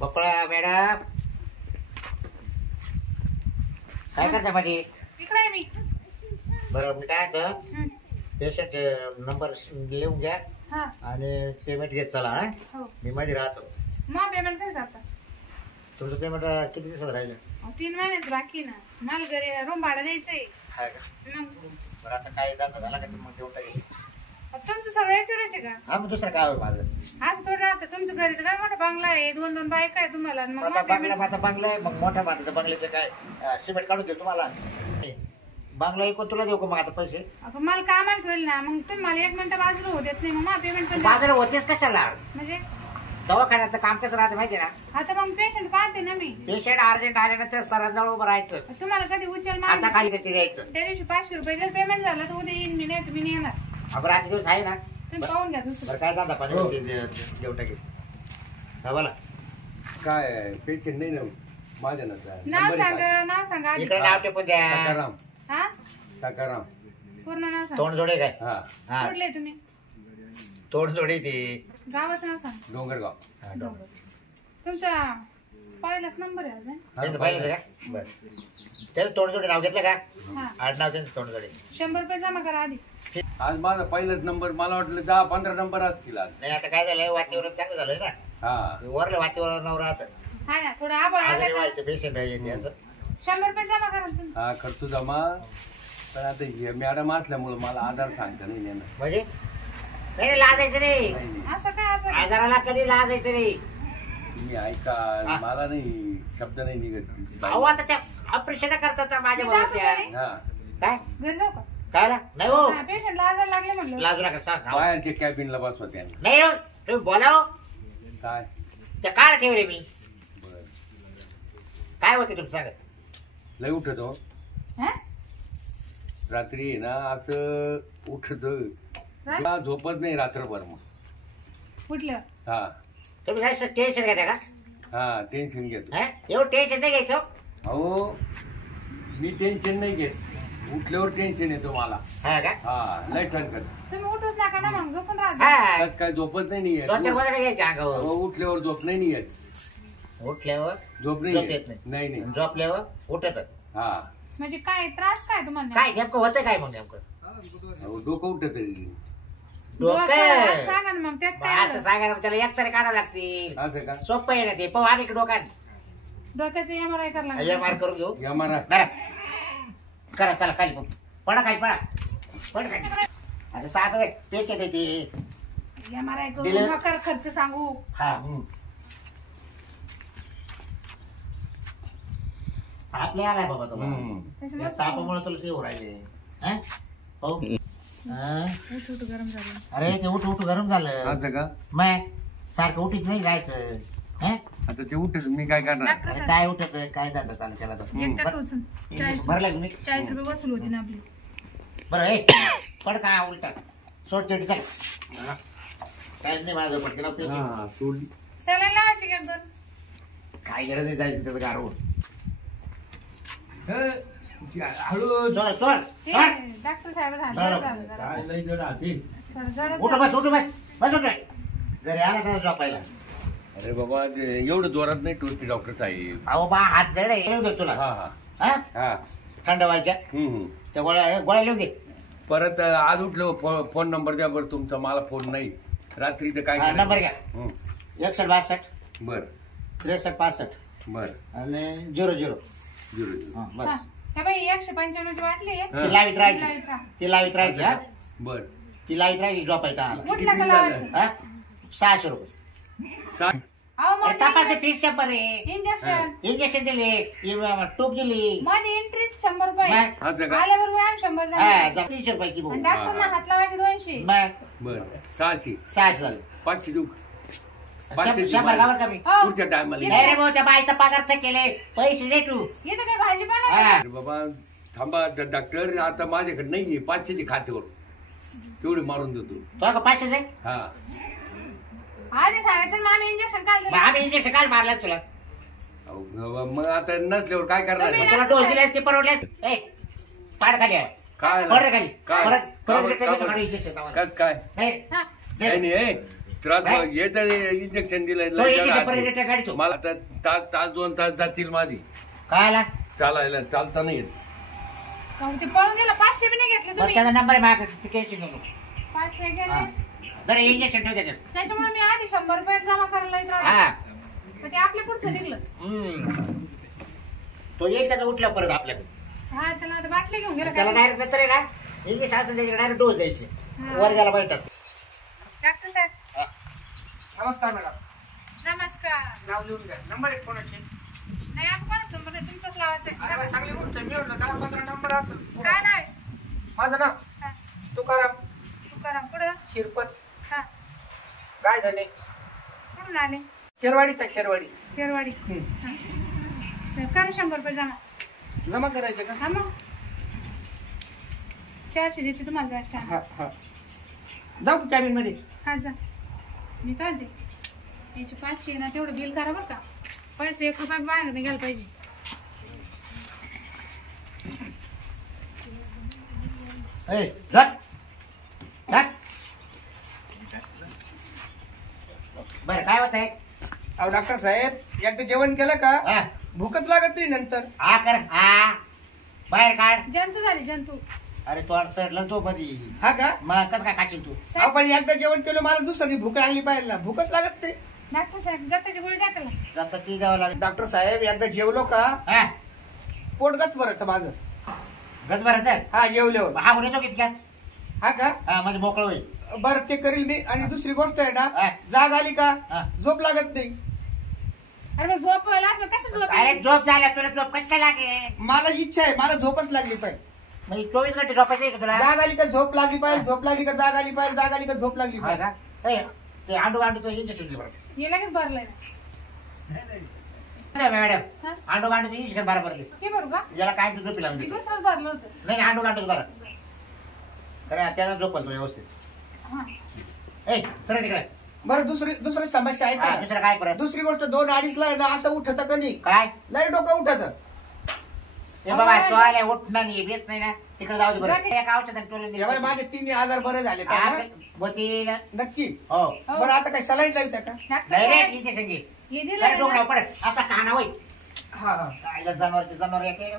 बपळा madam काय करता मध्ये? इकडे मी. बरं मी काय होतं पेशंट नंबर लिहून घ्या हा आणि पेमेंट घेत चला. हा हो मी मध्ये राहतो. मग पेमेंट काय करता? तुमचं पेमेंट किती दिवसात राहिलं? 3 महिन्यात बाकी ना. मला घरी रूम भाडं द्यायचंय. हाय का? मग बरं आता काय दाखल झाला का मग देऊन टाकेल. तुमचं सगळं विचारायचे का? हा मग दुसरं काय होईल माझं? असं थोडं राहतं. तुमचं घरी तर काय मोठा बंगला आहे, 2-2 बायका आहे तुम्हाला. आणि मग आता बंगला माझा बंगला आहे मग मोठ्या बांधायचं बंगल्याचं काय सिमेंट काढून देऊ तुम्हाला. बंगला ऐकून तुला देऊ का मग आता पैसे? आपण मला कामाला ठेवलं ना मग तुम्ही मला 1 मिनिट बाजूला होत देत नाही. मग पेमेंट पण बाजारात होतेच कशाला? म्हणजे दवाखान्याचं काम कसं राहतं माहिती ना? आता मग पेशंट पाहते ना मी. पेशंट अर्जंट आले ना तर सरांजवळ उभं राहायचं. तुम्हाला कधी उचल आता मार खाली ते द्यायचं. त्या दिवशी 500 रुपये जर पेमेंट झालं तर उद्या येईन मी, नाही तर मी नाही येणार. आपण रात्री दिवस आहे ना. तुम्ही पाहून घ्या दुसरं. बरं काय दादा पाणी देऊ टाकेल. हा बोला. काय पेशंट नाही ना माझ्या नाव सांगा, नाव सांगा आधी. इकडे नाव टेपून द्या. सकाराम हा सकाराम पूर्ण नाव सांगा. तोंड जोडे काय? हा हा कुठले तुम्ही? तोंड जोडे ती. गावाचं नाव सांगा. डोंगरगाव. हा, डोंगर. तुमचा पहिलाच नंबर आहे अजून. त्यांचं पाहिलं का? बरं त्याचं तोंड जोडे नाव घेतलं का? हा आडनाव त्यांचं तोंड जोडे. 100 रुपये जमा करा आधी. आज माझा पहिलाच नंबर. मला वाटलं 10-15 नंबर असतील आज. नाही आता काय झालंय वातावरण चांगलं झालंय ना. हा वरलं वातावरणावर राहतं. हा ना थोडं आबळ आलं आजारी का व्हायचं पेशंट आहे असं. 100 रुपये जमा करा ना तुम्ही. हा करतो जमा. पण आता हे मॅडम असल्यामुळे मला आधार सांगता नाही नेणं. म्हणजे नाही लाजायचं नाही. नाही नाही. असं काय असं आजाराला कधी लाजायचं नाही. तुम्ही ऐका मला नाही शब्द नाही निघत. अहो आता त्या ऑपरेशन करतात माझ्या मी जातो भावाच्या. घरी. हा काय घरी जाऊ का? काय ला? नाही हो पेशंटला आजार लागले म्हटलं. लाजू नका सांग. अहो. बाहेरच्या कॅबिनला बसवा त्यांना. नाही हो तुम्ही बोलाव. काय त्या काय ठेवले मी बर काय होते तुमचं सांगा. लय उठतो हा? रात्री आहे ना असं उठत झोपत नाही रात्रभर मग. कुठलं? हा तुम्ही काय टेन्शन घेता का? हा टेन्शन घेतो. हा? एवढं टेन्शन नाही घ्यायचं. अहो मी टेन्शन नाही घेत. उठल्यावर टेन्शन येतो मला. हा का? हा लय ठणकत. तुम्ही उठूच नका ना मग झोपून राहा. हा आज काय झोपत नाही येत. 2-4 गोदडे घ्यायचे अंगावर. अहो, उठल्यावर झोप नाही येत. उठल्यावर झोप नाही झोप येत. येत नाही. नाही नाही. झोपल्यावर उठत. हा म्हणजे काय त्रास काय तुम्हाला? काय नेमकं होतं काय मग नेमकं? अहो, डोकं उठत डोकं डोकं सांगा ना मग त्यात काय असं झालं? सांगायला त्याला एक्सरे काढावं लागतील. असं का? सोपं आहे ना ते. पाहू आणि डोकान डोक्याचं MRI करायला लागलं. एम आर करून घेऊ. या मला करा करा चला खाली पडा खाली पडा पड खाली. आता सात पेशंट आहे ते. MRI दिलं? करून नका खर्च सांगू. हा आपले आलाय बाबा तुम्हाला. त्याच्यामुळे तापामुळे तुला ते होऊ राहिले. हा? पाहू. हा? उठ उठ गरम झालं. अरे ते उठ उठ गरम झालं. असं का? मग सारखं उठीत नाही जायचं. हा? आता ते उठत मी काय करणार? डॉक्टर अरे साहेब, काय उठत काय जातं चालू त्याला तर. एक तर टोचून 40 भरलं तुम्ही 40 रुपये वसूल होती ना आपली. बरं ए पड काय उलटा सोड चेटी चल. काय नाही माझं पटकन आपलं. हा सोडली. सलाईन लावायची का 2? काय गरज नाही जायचं त्याचं गारवून. हळू सोड सोड ते सोड. डॉक्टर साहेब झालं बरं. झालं जरा. काय लय जड आहे. थोडं जडच उठ झालं. बस उठ बस बस उठ घरी आला तर झोपायला. अरे बाबा एवढं जोरात नाही टोचते डॉक्टर साहेब. अहो बा हात जड आहे येऊ दे तुला. हा हा हा हा थंड व्हायच्या हम्म. त्या गोळ्या गोळ्या लिहून दे. परत आज उठलो फोन नंबर द्या बरं तुमचा. मला फोन नाही रात्री तर काय हा, नंबर घ्या. हम्म. 6162 बर 6365 बर आणि 00. झिरो. हा, हा. बस हे बाई 195 ची वाटली आहे. हा. ती लावीत राहायची. लावीत राहा. ती लावीत राहायची. हा बर ती लावीत राहायची झोपायचा. उठ नका लावायचं. हा 600 रुपये. सा- अहो मग तपासते फीस 100 आहे. इंजेक्शन इंजेक्शन दिले टूप दिली. मध्ये एंट्री 100 रुपये. मग असं का? आल्याबरोबर आम्ही 100 हा झाले. 300 रुपयाची भाऊ. आणि डॉक्टरना हात लावायचे 200. मग बर 600 600 झालं. 500 देऊ. 100 गावात कमी. हो. पुढच्या टायमाला नाही रे भाऊ त्या बाईचा पगार तर केले पैसे दे तू. इथं काय भाजीपाला हा. अरे बाबा थांबा डॉक्टर आता माझ्याकडे नाहीये 500 खात्यावर तेवढे मारून देतो. तो का 500 आहे. हा आधी सांगायचं मग आम्ही इंजेक्शन काल मग दिलं. आम्ही इंजेक्शन काय मारलं तुला. अहो, बाबा, मग आता नसल्यावर काय करणार तुम्ही आहे? तुला डोस दिले ते परवडले. ए पाड खाली आहे. काय पड रे खाली. काय? परत काय- परत काय- इंजेक्शन लावायला. काय काय नाही. हा. दे. नाही नाही, ए, त्रास काय? येत इंजेक्शन तो एकीच्या दिलं पर्यटक गाडीतो मला आता तास 2 तास जातील माझी काय आला चालायला चालता नाही येत. अहो, ते पळून गेला 500 बी नाही घेतले बस तुम्ही. त्याचा नंबर आहे माझ्याकडे टेन्शन घेऊ नको 500 गेले हा. जरा इंजेक्शन ठेव त्याच्यात त्याच्यामुळे मी आधी 100 रुपये जमा करायला येत राहिले. हा पण ते आपल्या पुढचं निघलं. तो येईल त्याचा उठला परत आपल्याकडे हा त्याला आता बाटली घेऊन गेला त्याला काय? डायरेक्ट नंतर आहे ना इंग्लिश असं त्याच्याकडे डायरेक्ट डोस द्यायचे हा. वर गेला बैठक डॉक्टर साहेब नमस्कार मॅडम. नमस्कार. नाव लिहून घ्या. नंबर एक कोणाचे? नाही आता कोणाच नंबर आहे तुमचाच लावायचा अरे वा, आहे. चांगली गोष्ट आहे. मी म्हटलं 10-15 नंबर असेल. काय नाव आहे? माझं नाव हा. तुकाराम तुकाराम पुढं. शिरपत हा. काय झाले कुठून आले? खेरवाडीचा खेरवाडी केरवाडी. हा. तर करा 100 रुपये जमा. जमा करायचे का? हा मग 400 देते तुम्हाला जास्त. हा हा जाऊ का कॅबिन मध्ये? हा जा. मी काय ते याचे 500 ना तेवढं बिल करा बरं का. पैसे 1 रुपया मागे नाही गेला पाहिजे. ए, झट. झट. बरं काय होत आहे अहो डॉक्टर साहेब एकदा जेवण केलं का हा भूकच लागत नाही नंतर. हा कर हा बाहेर काढ जंतू झाले जंतू. अरे तो सडला तो मधी हा का? मग कस काय खाशील तू अहो पण एकदा जेवण केलं मला दुसरी भूक लागली पाहिजे ना. भूकच लागत नाही. डॉक्टर साहेब जाताची गोळी द्या त्याला. जाताची द्यावं लागेल डॉक्टर साहेब एकदा जेवलो का हा पोटगच भरत माझं. गज बरं तर हा जेवल्यावर. हा म्हणून येतो कितक्यात हा का? हा म्हणजे मोकळं होईल बरं ते करील मी. आणि दुसरी गोष्ट आहे ना हा. जाग आली का हा. झोप लागत नाही. अरे मग झोप लागलं कसं झोप अरे येईल? झोप झाल्या तुला झोप कशी काय लागेल मला इच्छा आहे मला झोपच लागली पाहिजे. म्हणजे 24 घंटे झोपायचं आहे का तुला जाग आली का झोप लागली पाहिजे. झोप लागली का जाग आली पाहिजे. जाग आली का झोप लागली हा पाहिजे. का? ए, ते आंडूचं इंजेक्शन दे बरं हे लगेच भरलंय नाही, मॅडम हा? आंडूचं इंजेक्शन बरोबर घे ते बरू का? याला काय तू झोपी लावून मी देतो दुसरंच भरलं होतं. नाही आंडूच बरं कारण त्याला झोपल तो व्यवस्थित हा. ए सर तिकडे बरं दुसरी समस्या आहे हा, का? दुसरं काय परत दुसरी गोष्ट 2-2:30 ला आहे ना असं उठत का नाही. काय लय डोकं उठत. ए बाबा तो आले उठणार नाही बेस नाही ना तिकडे जाऊ दे बरं बरं. एक औषध आणि तुला यावेळी नाही. माझे 3 आजार बरे झाले हा, पाहिजे. ते होतील नक्की. हो हो. बरं आता काय सलाईन लावता का? डॉक्टर डायरेक्ट साहेब, इंजेक्शन घे हे दिलं काय डोकं ना? पडत असा काना होईल हा हा काय जनावर येते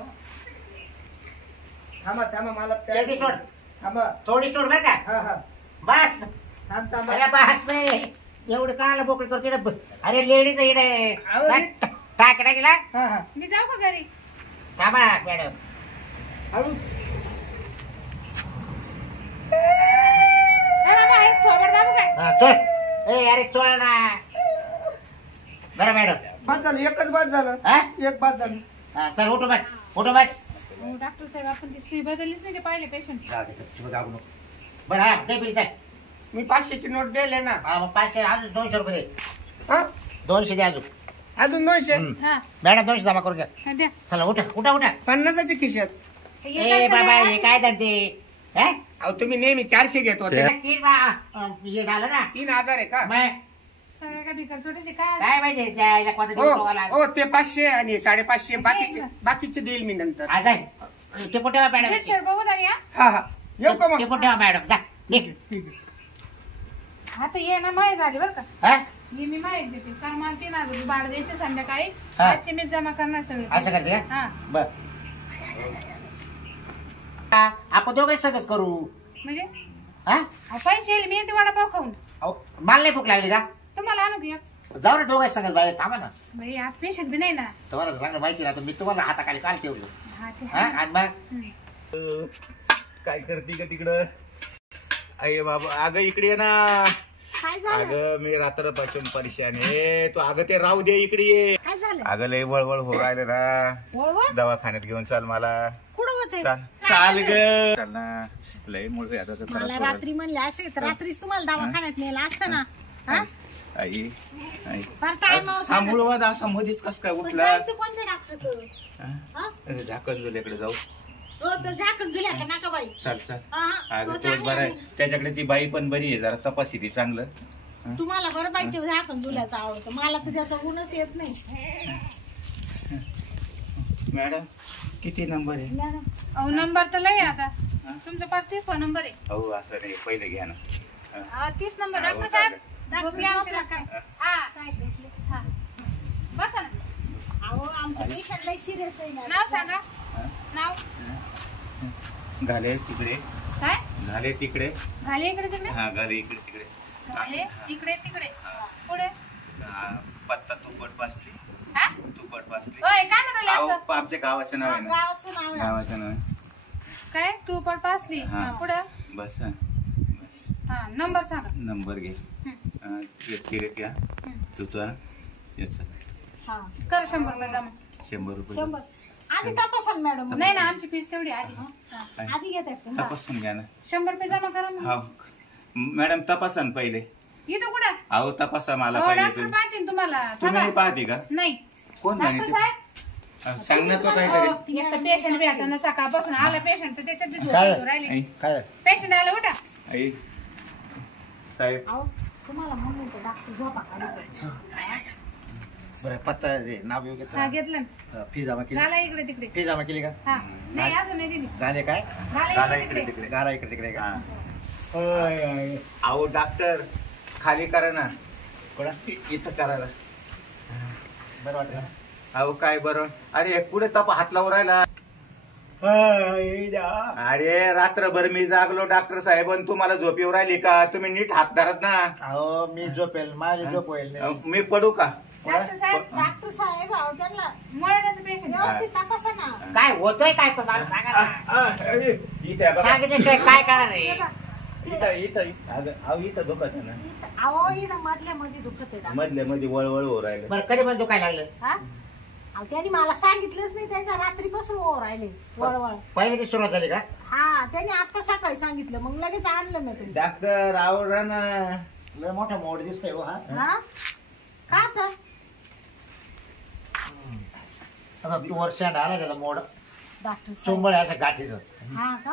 थांबा मला तेवढी सोड थांबा. थोडी सोड बरं का हा हा बस थांबा. अरे बस नाही एवढं काला बोकड करतो इकडं. अरे लेडीज इकडे अहो, काय केला गेला हा हा मी जाऊ का घरी? थांबा मॅडम हळू. ए बाबा एक थोबड दाबू काय? हा चल ए अरे चोळ ना बरं मॅडम बाद झालं. एकच बाद झालं. हा एक बाद झालं. हा, चल उठू बस उठू बस हो, डॉक्टर साहेब आपण ती सुई बदललीच नाही ते पाहिले पेशंट. बरं हा दे बिल चल मी 500ची नोट दिले ना. हा मग 500 अजून 200 रुपये दे हा 200 दे अजून अजून 200. हा मॅडम 200 जमा करून घ्या हा, द्या. चला उठा उठा उठा 50च्या खिशात. हे काय ए बाबा झालं? हे काय धंदे हे अहो तुम्ही नेहमी 400 घेत होते. हे झालं ना 3000 आहे का? मग सगळ्या का भिकार चोटायचे काय? काय माहिती त्याला कोणता हो दिवस आला हो ते 500 आणि 550 बाकीचे देईल मी नंतर. आज आहे ते पोटेवा मॅडम 150 रुपये उधार या. हा हा येऊ का ते मग? पोटेवा मॅडम जा निघ. ठीक आहे. आता ये ना माय झाली बरं का? हा हे मी माहिती देते कारण मला 3000 रुपये भाडं द्यायचे संध्याकाळी. हा. आजचे मी जमा करणार सगळे. असं करते का हा बर आपण दोघे सगळंच करू म्हणजे हा अहो, पैसे येईल मी येते वडापाव खाऊन. अहो, मला नाही भूक लागली का तुम्हाला आणू घ्या. जाऊ ना दोघे सगळं बाहेर थांबा ना भाई आज पेशंट बी नाही ना. तुम्हाला चांगलं माहिती राहतं मी तुम्हाला हाताखाली काल ठेवलं हा ते हा हा. आणि मग काय करते का तिकडं? अये बाबा अगं इकडे ये ना. काय झालं? अगं मी रात्रपासून परेशान आहे. तू अगं ते राहू दे इकडे ये. काय झालं? अगं लय वळवळ हो राहिलं ना. वळवळ? दवाखान्यात घेऊन चाल मला. कुठं होते? चाल चाल ग चाल ना. लय मुळे आता मला रात्री म्हणले असे तर रात्रीच तुम्हाला दवाखान्यात नेलं असतं ना. हा? आई आई फार time वर हा सांगा. मुळवाद असा मधीच कस काय पण उठला? जायचं कोणत्या डॉक्टरकडे? हा? झाकण जुल्याकडे जाऊ. तो तर झाकण दिल्या का नका बाई. चाल चाल. हा, अगं तो तोच चांगला बरं आहे. आहे. त्याच्याकडे ती बाई पण बरी आहे. जरा तपासी ती चांगलं. तुम्हाला बरं माहिती आहे झाकण जुल्याचं आवडतं. मला तर त्याचा गुणच येत नाही. मॅडम किती नंबर आहे? अहो नंबर तर लय आहे आता. तुमचा पार 30वा नंबर आहे. हो असं नाही पहिले घ्या ना. हा 30 नंबर हा, डॉक्टर हो, साहेब. झोपली आमच्याला काय हा साहेब भेटले. हा बसा ना अहो आमचं पेशंट लय सिरियस आहे ना. नाव सांगा नाव घाले तिकडे काय घाले तिकडे घाले इकडे तिकडे हा घाले इकडे तिकडे घाले इकडे तिकडे पुढे पत्ता तुपट पासली हा तुपट पासली ओय काय म्हणाले असं आमच्या गावाचं नाव आहे ना गावाचं नाव आहे. गावाचं नाव आहे. काय तू पण पासली हा. पुढे बस हा नंबर सांगा नंबर घे किरक या तू याचा हा कर 100 रुपये जमा 100 रुपये 100. आधी तपासाल मॅडम. नाही ना आमची फीस तेवढी आधी आधी घेत आहे. तपासून घ्या ना 100 रुपये जमा करा मग. हा मॅडम तपासा ना पहिले इथं कुठं अहो तपासा मला हो पहिले डॉक्टर पाहते ना तुम्हाला तुम्ही थांबा. नाही पाहते का नाही कोण डॉक्टर म्हणे साहेब सांग ना तो काहीतरी एक तर पेशंट भेटणं सकाळपासून आला पेशंट तर त्याच्यात झोप काय? येऊ राहिली काय पेशंट आला उठा आई साहेब अहो तुम्हाला म्हणून तर डॉक्टर झोपा काढायचं. बरं पत्ता दे नाव येऊ हा घेत घेतलं ना. फी जमा केली घाला इकडे तिकडे फी जमा केली का हा नाही अजून नाही दिली झाले काय घाला गाला इकडे इकडे तिकडे तिकडे गाला इकडे तिकडे का हा. अहो डॉक्टर खाली करा ना कोणा इथं करायला बरं वाटलं ना? अहो काय बरं अरे पुढे तप हात लावून राहिला अरे रात्रभर मी जागलो डॉक्टर साहेब आणि तुम्हाला झोप येऊ राहिली का तुम्ही नीट हात धरत ना अहो मी झोपेल माझी झोप होईल नाही. मी पडू का डॉक्टर साहेब डॉक्टर साहेब अहो त्यांना मुळ्याचं पेशंट व्यवस्थित तपासा ना. काय होतोय काय तुम्हाला सांगा ना. इथे बघा. सांगितल्याशिवाय काय करणार हे आहे बघा, इथं दुखत आहे ना अहो इथं मधल्यामध्ये दुखत आहे डॉक्टर. मधल्या मध्ये वळवळ हो राहिलं बरं कधी पण दुखायला लागलं हा अहो त्यांनी मला सांगितलंच नाही. त्यांच्या रात्रीपासून ओर राहिले वळवळ. पहिले ती सुरुवात झाली का हा त्यांनी आता सकाळी सांगितलं मग लगेच आणलं ना तुम्ही. डॉक्टर आवडा ना लय मोठा मोड दिसतोय हो हा हा काच आता तू वर्षांड आला त्याचा मोड डॉक्टर साहेब. चुंबळ आहे गाठीचं हा का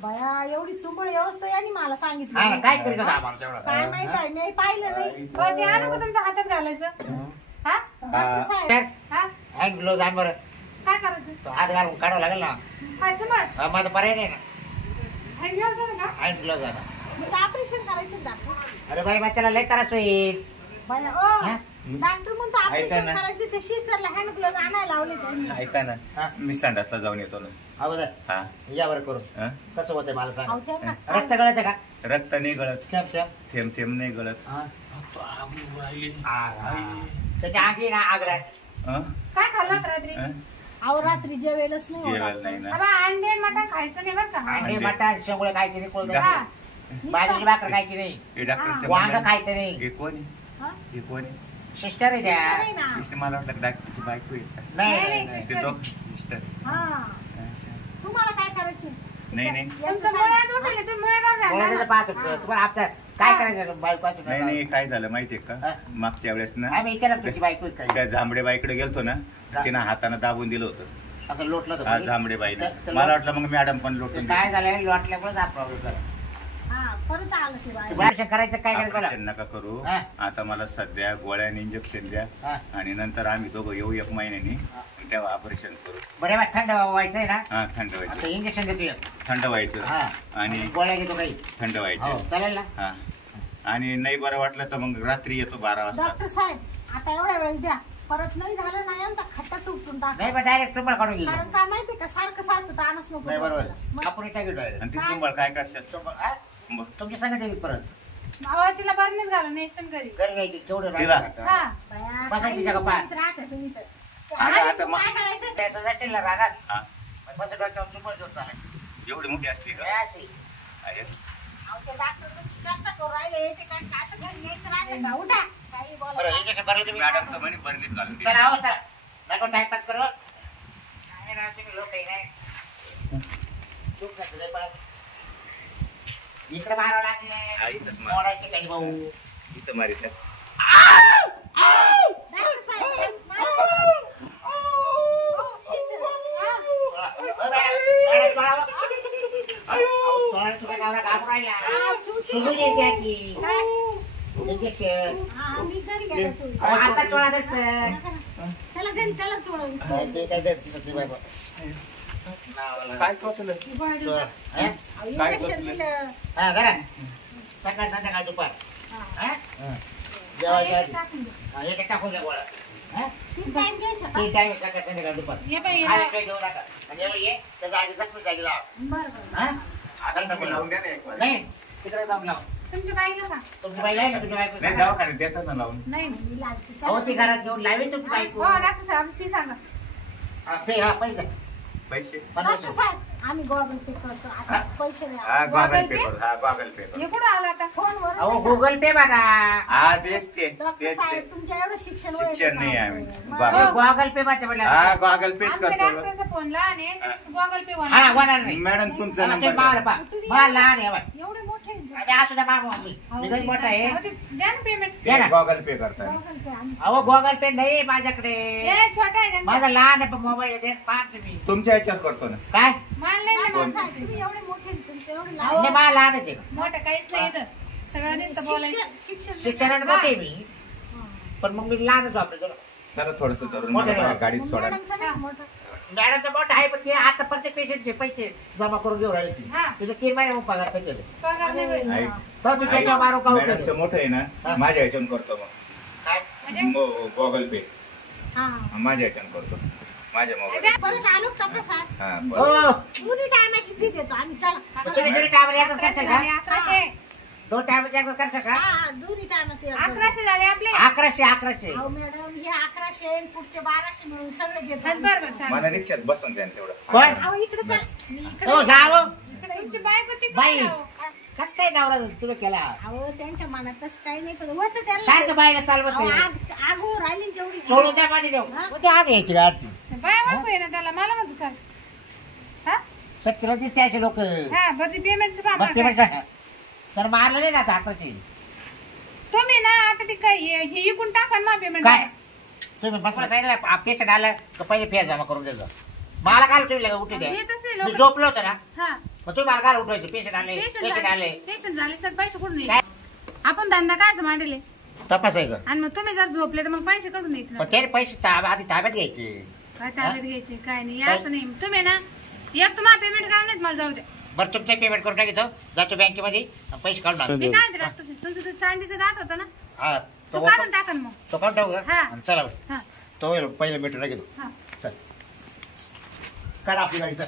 बया एवढी चुंबळ व्यवस्था यांनी मला हा ना सांगितलं. काय करीत होता आम्हाला तेवढं काय माहित काय मी पाहिलं नाही. ते आणू का तुमच्या हातात घालायचं हा डॉक्टर साहेब हा हँड ग्लोव्ह आण बरं काय करायचं तो हात घालून काढावं लागेल ना खायचं मग हा, माझा पर्याय नाही ना हँड का हँड ग्लोव्ह झाला मग ऑपरेशन करायचं डॉक्टर. अरे बाई त्याला लय त्रास होईल बया हा? डॉक्टर म्हणतो ऐका ऑपरेशन ना. करायचं ते सिस्टरला हँड ग्लोव्ह आणायला लावले त्यांनी. ऐका हा. ना मी संडासला जाऊन येतो ना हा बरं हा या बरं करून हा? कसं होतंय मला अहो सांग त्यांना रक्त गळत का रक्त नाही गळत थेंब थेंब थेंब थेंब नाही गळत हा. त्याच्या आगी ना आग्रा हं? काय खाल्लं रात्री हं? अहो रात्री जेवेलच नाही जेवण होत. नाही ना अबा अंडे आणि मटण खायचं नाही बरं का अंडे मटण शेंगुळे खायचे नाही कोण हा बाजरीची भाकर खायची नाही हे डॉक्टरच्या वांग मुलाने- खायचं नाही हे कोण आहे? हा? हे कोण आहे? सिस्टर आहे त्या नाही ना. सिस्टर मला वाटलं डॉक्टरची बायको आहे का? नाही नाही, नाही, नाही. नाही ते डॉक्टर सिस्टर हा तुम्हाला काय करायचं नाही नाही तुमचं मुळ्यात उठले तुम्ही मुळ्यात कोणाचं घाला. पाहत होतं. तुम्हाला आता काय करायचं बायको असून नाही नाही काय झालं माहितीये का हा? मागच्या वेळेस ना आम्ही विचारलं तुझी बायको आहे काय त्या जांभडे बाईकडे गेलतो ना का? तिनं हाताने दाबून दिलं होतं असं लोटलं होतं हा कोणी? जांभडे बाईने तर- तर मला वाटलं मग मॅडम पण ते लोटून काय झालं लोटल्यामुळे हा प्रॉब्लेम झाला हा परत आलं ते बाहेर. ऑपरेशन करायचं काय करायचं ऑपरेशन नका करू हा. आता मला सध्या गोळ्याने इंजेक्शन द्या हा. आणि नंतर आम्ही दोघं येऊ 1 महिन्यानी तेव्हा ऑपरेशन करू बरे बा थंड व्हायचंय ना हा थंड आता व्हायचं इंजेक्शन देतोय थंड व्हायचं हा आणि गोळ्या घेतो काही थंड हो व्हायचं चालेल ना हा आणि नाही बरं वाटलं तर मग रात्री येतो 12 वाजता डॉक्टर साहेब आता एवढ्या वेळ द्या परत नाही झालं ना यांचा खट्टाच उपटून टाका. नाही बा डायरेक्ट तुम्हाला काढून घेईल कारण काय माहितीये का सारखं सारखं ताणच नको नाही बरोबर मग आपण टाकू डायरेक्ट आणि ती चुंबळ काय करशात तुमची सांगत येईल परत अहो तिला बरणीच घालून नेस्टन घरी घरी घ्यायची केवढं तिला? राहतं. हा बया, बसायची काही जागा पाहा. विचारत राहता तुम्ही तर. अरे आणि आता काय करायचं त्याचं जाशील ना राहणार हा बस डोक्यावर चुंबळ घेऊन चालायचं एवढी मोठी असते का काय असेल? आहे. अहो, ते डॉक्टर तुमची चर्चा करू राहिले ते काय असं घरी यायचं राहते का उठा काही बरं बोला इंजेक्शन भरलं तुम्ही मॅडम तर म्हणे बरणीत घालून दे. चला हो चला नको टाइमपास करू काय राव तुम्ही लोक आहे नाही चूक नसतं लय पळत. इकडे मारावं हा, लागले इथंच मार. मोडायचे काही भाऊ इथं मारित आहे. डॉक्टर साहेब हो, शिस्टर. हा. इंजेक्शन हा, मी घरी गेलो चोळी. आता चोळा देत चला घरी चला चोळून. ते काय दिसत नाही बाबा काय टोचलं इंजेक्शन दिलं हा करा सकाळ संध्याकाळ दुपार हा. हा? जेवायच्या आधी. टाकून दे. हा, याच्यात टाकून द्या गोळा. हा? 3 टाइम द्यायचं का? 3 टाइम सकाळ संध्याकाळ दुपार. ये बाई ये हा, बाई. एक वेळ घेऊ नका. आणि जेव्हा ये त्या जागी जखमी जागी लावा. बरं बरं. हा? आता तुम्ही लावून द्या ना एक वाजता. नाही तिकडे जाऊन लावा. तुमच्या बाईला का तुमची बाई आहे ना तुमची बायको नाही दवाखान्यात देतात ना लावून. नाही मी लावते. अहो चला. ती घरात घेऊन लावेल तुमची बायको. हो डॉक्टर साहेब फी सांगा हा, ते हा पैसे पैसे डॉक्टर साहेब, आम्ही गॉगल पे करतो. आता पैसे द्या. हा गॉगल पे कर. हा गॉगल पे कर. हे कुठं आला आता फोनवर अहो गुगल पे बघा. हा तेच ते डॉक्टर तेच ते. साहेब तुमच्या एवढं शिक्षण वय शिक्षण आहे नाही का? आम्ही. बरं. गॉगल. गुगल पे माझ्या म्हणलं. हा गॉगल पेच आमच्या करतो. डॉक्टरचा फोन लहान आहे गॉगल पे हा होणार होणार नाही. मॅडम तुमचा हा, ते नंबर माल द्या. पा माल लहान आहे बा. एवढे मोठे आहेत. आणि असू द्या मागून मी लई मोठा आहे. अहो, ते द्या ना पेमेंट द्या ते ना. गॉगल पे करतात. गॉगल पे आम्ही. अहो गुगल पे नाही माझ्याकडे. हे छोटा आहे त्यांचा. माझा लहान आहे मोबाईल देत पाहते मी. तुमच्या ह्याच्यात करतो ना. काय माल नाही ना डॉक्टर माल. साहेब, तुम्ही एवढे मोठे आहेत. तुमचे एवढे अहो. लहान. नाही मला लहानच आहे. मोठं काहीच नाही इथं सगळं नुसतं बोलायचं शिक्षण शिक्षणात मोठे आहे मी पण मग मी लहानच वापरतो. चला थोडस धरून मोठं मला नाही. गाडीत सोडा. मॅडमचं नाही मोठं. मॅडमचं मोठं आहे पण ते आता प्रत्येक पेशंटचे पैसे जमा करून घेऊन राहिले ती. हा. तिथे 3 महिने पगार पे केले. पगार नाही भेटत. ऐक. तो तिथे जेव्हा मारू का मॅडमचं होतं. मोठं आहे ना हा. माझ्या ह्याच्यानं करतो मग. काय म्हणजे गॉगल पे हा. माझ्या ह्याच्यानं करतो. माझ्या मोबाईल. परत आलो का डॉक्टर साहेब? हा हो बरं. दोन्ही टायमाची फी देतो आम्ही. चला मग तुम्ही दोन्ही टायमाला एकच करता 1100 का? झाले 1100 2 टायमाला एकच करता का? हा, दोन्ही टायमाचे 1100 झाले आपले 1100. अहो मॅडम, हे 1100 आणि पुढचे 1200 मिळून सगळे बस देतो. बरोबर चालेल. मला रिक्षात बसून द्या ना तेवढं. कोण? अहो इकडे चल. मी इकडे हो जावं. तुमची बायको तिकडे बाई. आहे, अहो. कस काय नवरा तुला केला अहो त्यांच्या मनात तसं काही नाही पण होतं त्यांना. सारखं बाईला चालवत अहो, नाही. आग हो राहिली ना तेवढी. सोडून द्या पाणी देऊ मग ते आग यायची गाडची बाय बायको आहे ना त्याला मला म्हणतो चाल हा सटकीला दिसते असे लोक हा बरं पेमेंटचं बाबा पेमेंट काय तर मारलं नाही ना आता आताची तुम्ही ना आता ती काय हे इकून टाका ना पेमेंट काय तुम्ही बसला सांगितलं पेशंट आलं तर पहिले फी जमा करून द्यायचं मला काय तुम्ही लगेच उठी द्या येतच नाही मी लोक झोपलो होतं ना हा मग तुम्ही मला काय उठवायचे पेशंट आले पेशंट आले पेशंट झाले तर पैसे कुठून काय? येईल आपण धंदा कायच मांडले तपासायचं आणि मग तुम्ही जर झोपले तर मग पैसे काढून येत ना पण त्याने पैसे आधी ताब्यात घ्यायचे काय ताब्यात घ्यायचे काय नाही असं नाही तुम्ही ना एक तुम्हाला पेमेंट करा नाही मला जाऊ द्या बरं तुमचं पेमेंट करून टाकतो जातो बँकेमध्ये आणि पैसे काढून आणतो. मी काय डॉक्टर तुमचं तो चांदीचं दात होता ना हा तो तो काढून टाका ना मग तो काढून टाकू का हा. आणि चला बरं. हा तो पहिले मीटर घेतो हा चल काढा आपली गाडी चल